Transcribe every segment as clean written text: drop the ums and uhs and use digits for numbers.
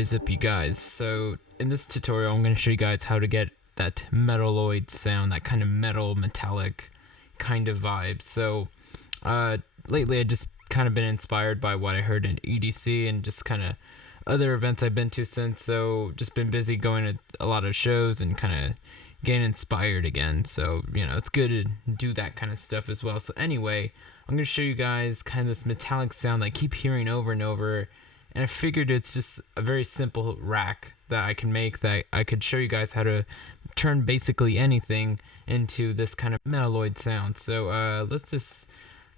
is up, you guys? So in this tutorial I'm going to show you guys how to get that Metaloid sound, that kind of metal metallic kind of vibe. So lately I just kind of been inspired by what I heard in EDC and just kind of other events I've been to since, so just been busy going to a lot of shows and kind of getting inspired again. So it's good to do that kind of stuff as well. So anyway, I'm going to show you guys kind of this metallic sound that I keep hearing over and over. And I figured it's just a very simple rack that I can make, that I could show you guys how to turn basically anything into this kind of Metaloid sound. So let's just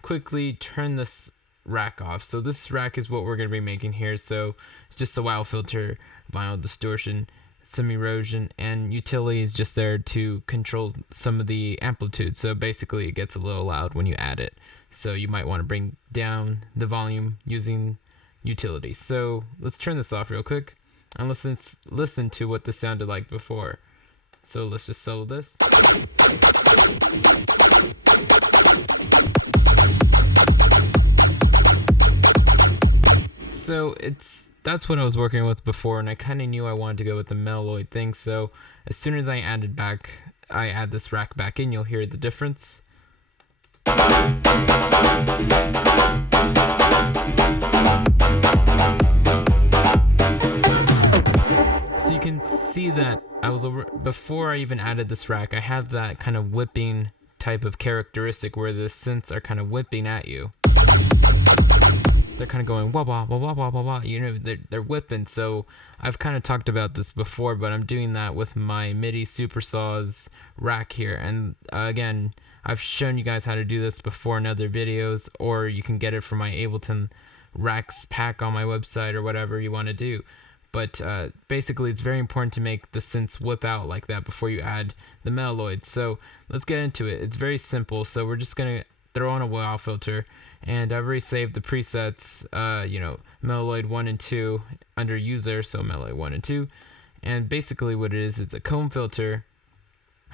quickly turn this rack off. So this rack is what we're going to be making here. So it's just a wow filter, vinyl distortion, some erosion, and utility is just there to control some of the amplitude. So basically it gets a little loud when you add it. So you might want to bring down the volume using utility. So let's turn this off real quick and listen to what this sounded like before. So let's just solo this. So that's what I was working with before, and I kind of knew I wanted to go with the Metaloid thing. So as soon as I add this rack back in, you'll hear the difference. So you can see that before I even added this rack, I have that kind of whipping type of characteristic where the synths are kind of whipping at you. They're kind of going wah wah wah wah wah wah wah. They're whipping. So I've kind of talked about this before, but I'm doing that with my MIDI Supersaws rack here. And again, I've shown you guys how to do this before in other videos, or you can get it from my Ableton racks pack on my website or whatever you want to do. But basically, it's very important to make the synths whip out like that before you add the Metaloid. So let's get into it. It's very simple. So we're just gonna throw on a wow filter, and I've already saved the presets, Metaloid 1 and 2 under user, so Metaloid 1 and 2. And basically what it is, it's a comb filter,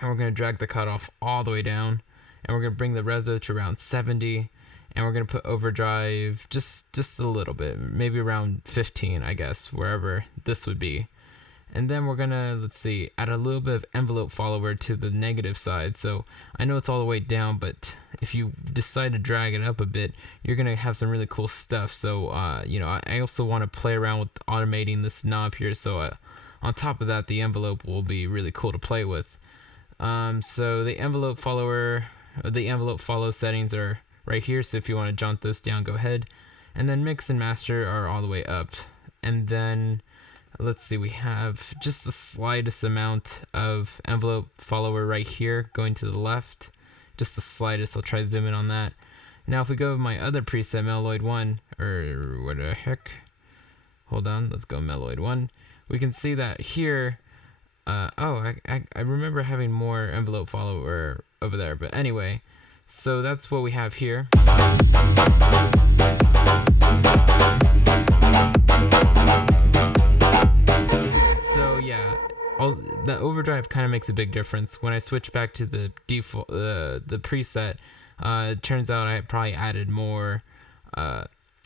and we're going to drag the cutoff all the way down, and we're going to bring the reso to around 70, and we're going to put overdrive just a little bit, maybe around 15, I guess, wherever this would be. And then we're going to, add a little bit of envelope follower to the negative side. So I know it's all the way down, but if you decide to drag it up a bit, you're going to have some really cool stuff. So, I also want to play around with automating this knob here. So on top of that, the envelope will be really cool to play with. So the envelope follow settings are right here. So if you want to jaunt those down, go ahead. And then mix and master are all the way up. And then we have just the slightest amount of envelope follower right here going to the left. Just the slightest. I'll try to zoom in on that. Now if we go with my other preset, Metaloid 1, or what the heck? Hold on, let's go Metaloid 1. We can see that here, I remember having more envelope follower over there, but anyway, so that's what we have here. So yeah, the overdrive kind of makes a big difference. When I switch back to the default, the preset, it turns out I probably added more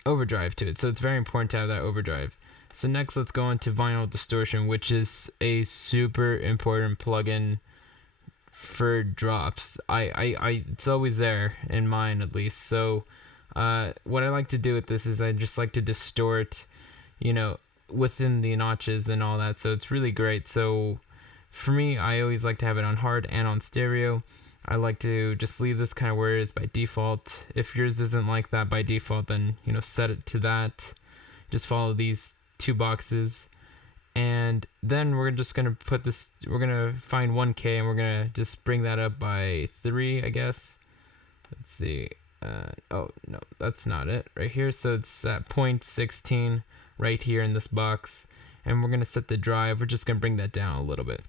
overdrive to it. So it's very important to have that overdrive. So next, let's go into vinyl distortion, which is a super important plugin for drops. It's always there in mine, at least. So what I like to do with this is I just like to distort, within the notches and all that. So it's really great. So for me, I always like to have it on hard and on stereo. I like to just leave this kind of where it is by default. If yours isn't like that by default, then set it to that. Just follow these two boxes, and then we're just gonna we're gonna find 1K, and we're gonna just bring that up by 3, I guess. Let's see. Oh no, that's not it right here. So it's at 0.16 right here in this box, and we're gonna set the drive. We're just gonna bring that down a little bit.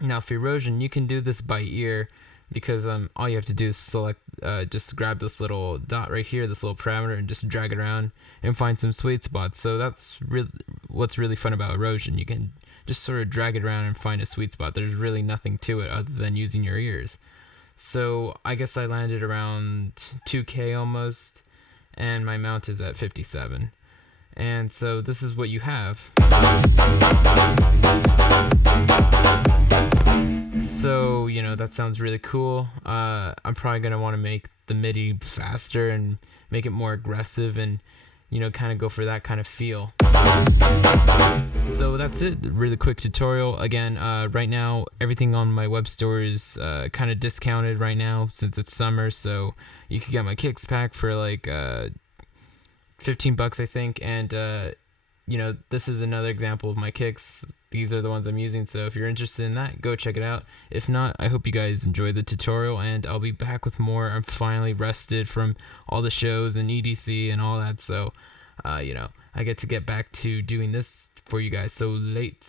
Now for erosion, you can do this by ear, because all you have to do is select, just grab this little dot right here, this little parameter, and just drag it around and find some sweet spots. So that's what's really fun about erosion. You can just sort of drag it around and find a sweet spot. There's really nothing to it other than using your ears. So I guess I landed around 2K almost, and my mount is at 57. And so this is what you have. So, you know, that sounds really cool. I'm probably going to want to make the MIDI faster and make it more aggressive and, you know, kind of go for that kind of feel. So that's it. Really quick tutorial. Again, right now, everything on my web store is kind of discounted right now since it's summer. So you can get my kicks pack for like $15, I think. And, you know, this is another example of my kicks. These are the ones I'm using, so if you're interested in that, go check it out. If not, I hope you guys enjoyed the tutorial, and I'll be back with more. I'm finally rested from all the shows and EDC and all that, so, you know, I get to get back to doing this for you guys, so late.